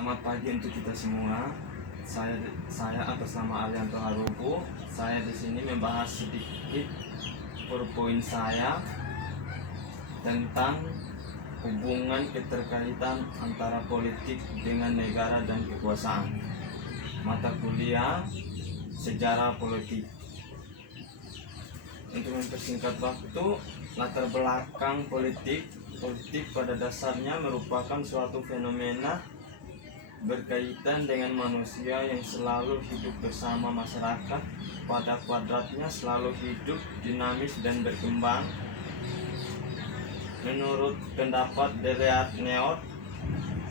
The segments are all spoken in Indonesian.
Selamat pagi untuk kita semua. Saya atas nama Alianto Harubu. Saya di sini membahas sedikit PowerPoint saya tentang hubungan keterkaitan antara politik dengan negara dan kekuasaan. Mata kuliah Sejarah Politik. Untuk mempersingkat waktu, latar belakang politik pada dasarnya merupakan suatu fenomena berkaitan dengan manusia yang selalu hidup bersama masyarakat. Pada kuadratnya selalu hidup, dinamis dan berkembang. Menurut pendapat Deleat Neot,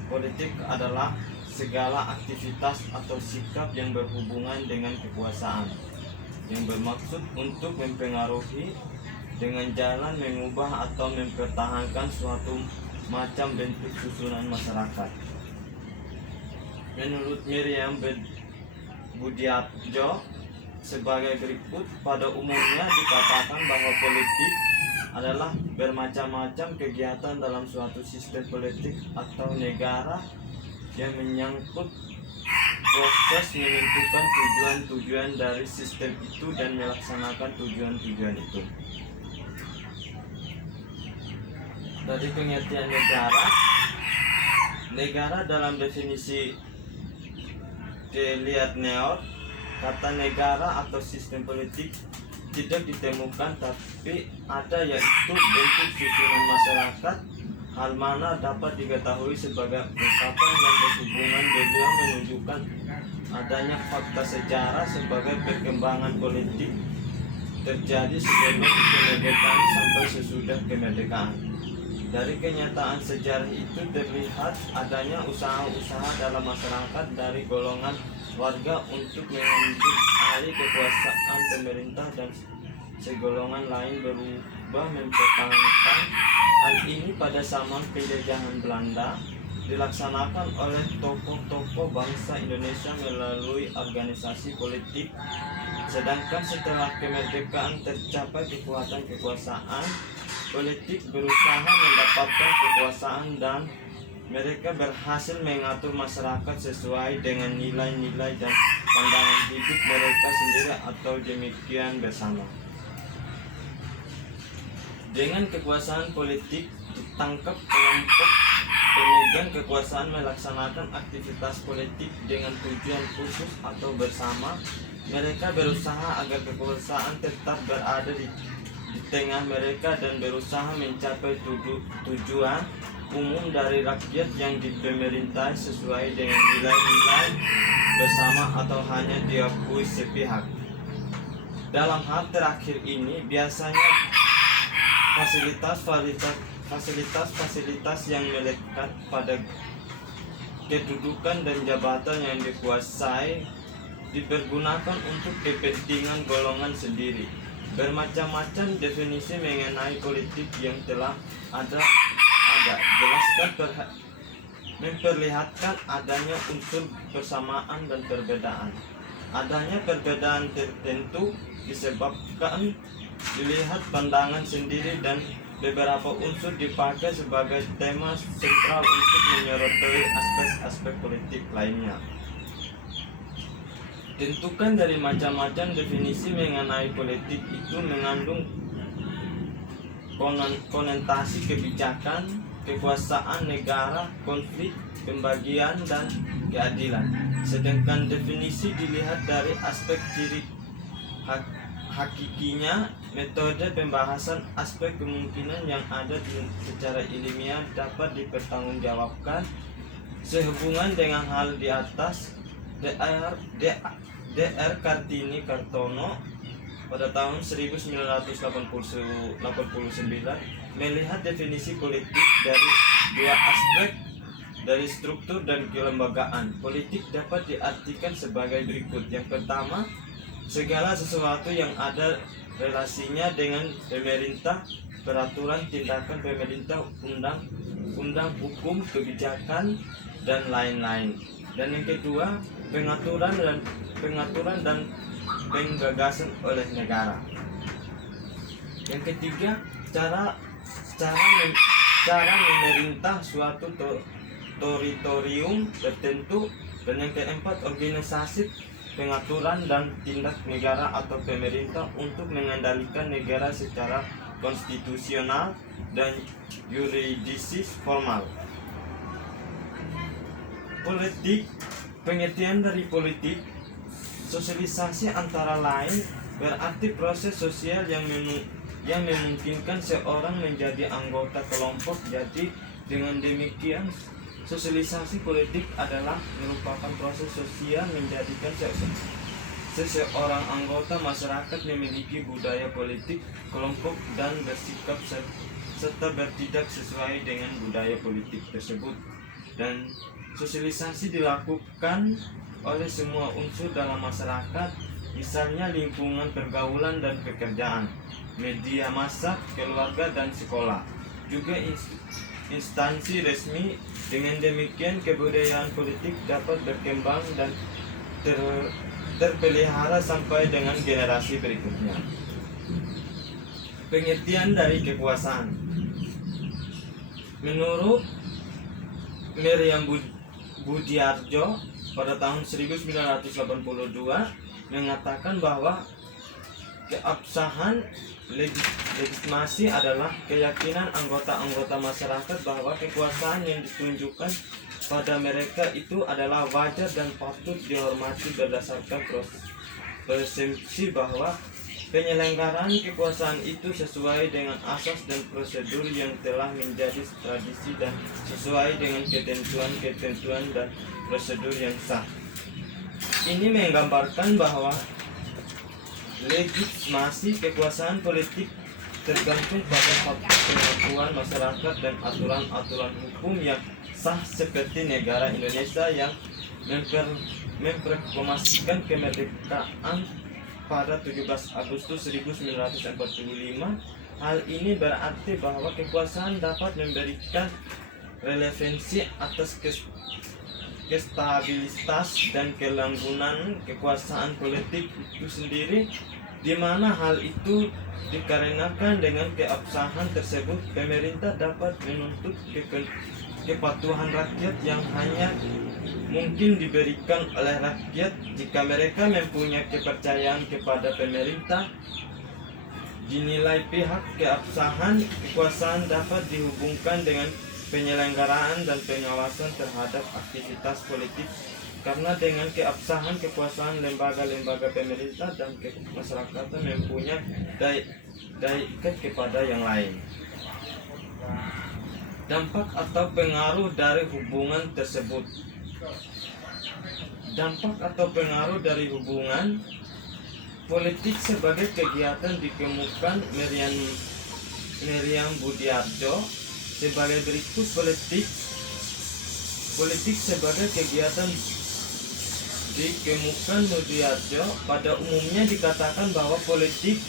politik adalah segala aktivitas atau sikap yang berhubungan dengan kekuasaan, yang bermaksud untuk mempengaruhi dengan jalan mengubah atau mempertahankan suatu macam bentuk susunan masyarakat. Menurut Miriam Budiatjo sebagai berikut, pada umumnya dikatakan bahwa politik adalah bermacam-macam kegiatan dalam suatu sistem politik atau negara yang menyangkut proses menentukan tujuan-tujuan dari sistem itu dan melaksanakan tujuan-tujuan itu. Dari pengertian negara dalam definisi Deleat Neot, kata negara atau sistem politik tidak ditemukan, tapi ada, yaitu bentuk susunan masyarakat, hal mana dapat diketahui sebagai ungkapan yang berhubungan. Beliau menunjukkan adanya fakta sejarah sebagai perkembangan politik terjadi sebelum kemerdekaan sampai sesudah kemerdekaan. Dari kenyataan sejarah itu terlihat adanya usaha-usaha dalam masyarakat dari golongan warga untuk mengambil alih kekuasaan pemerintah dan segolongan lain berubah mempertahankan. Hal ini pada zaman penjajahan Belanda dilaksanakan oleh tokoh-tokoh bangsa Indonesia melalui organisasi politik. Sedangkan setelah kemerdekaan tercapai kekuasaan politik berusaha mendapatkan kekuasaan dan mereka berhasil mengatur masyarakat sesuai dengan nilai-nilai dan pandangan hidup mereka sendiri atau demikian bersama. Dengan kekuasaan politik ditangkap kelompok pemegang kekuasaan melaksanakan aktivitas politik dengan tujuan khusus atau bersama. Mereka berusaha agar kekuasaan tetap berada di tengah mereka dan berusaha mencapai tujuan umum dari rakyat yang dipemerintahi sesuai dengan nilai-nilai bersama atau hanya diakui sepihak. Dalam hal terakhir ini biasanya fasilitas yang melekat pada kedudukan dan jabatan yang dikuasai dipergunakan untuk kepentingan golongan sendiri. Bermacam-macam definisi mengenai politik yang telah ada jelaskan memperlihatkan adanya unsur persamaan dan perbedaan. Adanya perbedaan tertentu disebabkan dilihat pandangan sendiri dan beberapa unsur dipakai sebagai tema sentral untuk menyoroti aspek-aspek politik lainnya. Tentukan dari macam-macam definisi mengenai politik itu mengandung konotasi kebijakan, kekuasaan negara, konflik, pembagian, dan keadilan. Sedangkan definisi dilihat dari aspek ciri hakikinya, metode pembahasan aspek kemungkinan yang ada secara ilmiah dapat dipertanggungjawabkan. Sehubungan dengan hal di atas, Dr. Kartini Kartono pada tahun 1989 melihat definisi politik dari dua aspek, dari struktur dan kelembagaan. Politik dapat diartikan sebagai berikut. Yang pertama, segala sesuatu yang ada relasinya dengan pemerintah, peraturan, tindakan pemerintah, undang-undang, hukum, kebijakan, dan lain-lain. Dan yang kedua, pengaturan dan penggagasan oleh negara. Yang ketiga, cara memerintah suatu teritorium tertentu, dan yang keempat organisasi pengaturan dan tindak negara atau pemerintah untuk mengendalikan negara secara konstitusional dan yuridis formal. Politik, pengertian dari politik, sosialisasi antara lain berarti proses sosial yang memungkinkan seorang menjadi anggota kelompok. Jadi dengan demikian sosialisasi politik adalah merupakan proses sosial menjadikan seseorang anggota masyarakat memiliki budaya politik kelompok dan bersikap serta bertindak sesuai dengan budaya politik tersebut. Dan sosialisasi dilakukan oleh semua unsur dalam masyarakat, misalnya lingkungan pergaulan dan pekerjaan, media massa, keluarga, dan sekolah, juga instansi resmi. Dengan demikian kebudayaan politik dapat berkembang dan terpelihara sampai dengan generasi berikutnya. Pengertian dari kekuasaan. Menurut Meriam Budiarjo pada tahun 1982 mengatakan bahwa keabsahan legitimasi adalah keyakinan anggota-anggota masyarakat bahwa kekuasaan yang ditunjukkan pada mereka itu adalah wajar dan patut dihormati berdasarkan persepsi bahwa penyelenggaraan kekuasaan itu sesuai dengan asas dan prosedur yang telah menjadi tradisi dan sesuai dengan ketentuan dan prosedur yang sah. Ini menggambarkan bahwa legitimasi kekuasaan politik tergantung pada pengakuan masyarakat dan aturan-aturan hukum yang sah, seperti negara Indonesia yang memproklamasikan kemerdekaan pada 17 Agustus 1945. Hal ini berarti bahwa kekuasaan dapat memberikan relevansi atas stabilitas dan kelangsungan kekuasaan politik itu sendiri, di mana hal itu dikarenakan dengan keabsahan tersebut pemerintah dapat menuntut kepatuhan rakyat yang hanya mungkin diberikan oleh rakyat jika mereka mempunyai kepercayaan kepada pemerintah. Dinilai pihak keabsahan kekuasaan dapat dihubungkan dengan penyelenggaraan dan pengawasan terhadap aktivitas politik, karena dengan keabsahan kekuasaan lembaga-lembaga pemerintah dan masyarakat mempunyai daya ikat kepada yang lain. Dampak atau pengaruh dari hubungan tersebut. Dampak atau pengaruh dari hubungan politik sebagai kegiatan dikemukakan Meriam Budiarjo sebagai berikut. Politik sebagai kegiatan dikemukakan Budiarjo pada umumnya dikatakan bahwa politik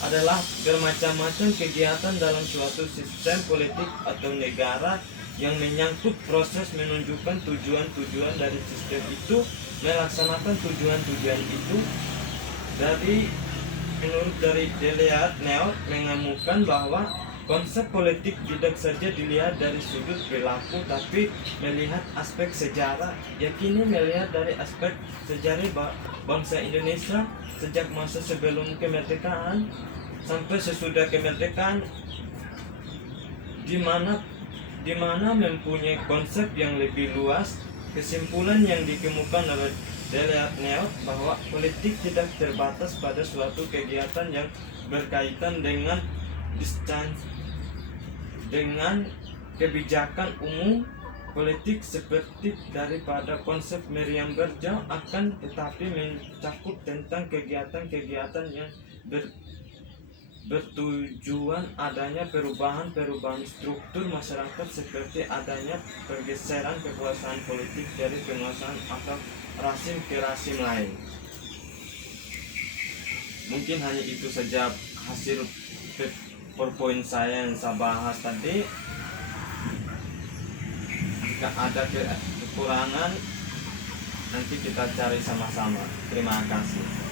adalah bermacam-macam kegiatan dalam suatu sistem politik atau negara yang menyangkut proses menunjukkan tujuan-tujuan dari sistem itu, melaksanakan tujuan-tujuan itu. Menurut Deliat Neot mengemukakan bahwa konsep politik tidak saja dilihat dari sudut perilaku, tapi melihat aspek sejarah. Yakini melihat dari aspek sejarah bangsa Indonesia sejak masa sebelum kemerdekaan sampai sesudah kemerdekaan, di mana mempunyai konsep yang lebih luas. Kesimpulan yang dikemukakan oleh Deliat Neot bahwa politik tidak terbatas pada suatu kegiatan yang berkaitan dengan kebijakan umum politik seperti daripada konsep Meriam Berja, akan tetapi mencakup tentang kegiatan-kegiatan yang bertujuan adanya perubahan struktur masyarakat, seperti adanya pergeseran kekuasaan politik dari penguasaan atau rasim ke rasim lain. Mungkin hanya itu saja hasil PowerPoint saya yang saya bahas tadi. Jika ada kekurangan, nanti kita cari sama-sama. Terima kasih.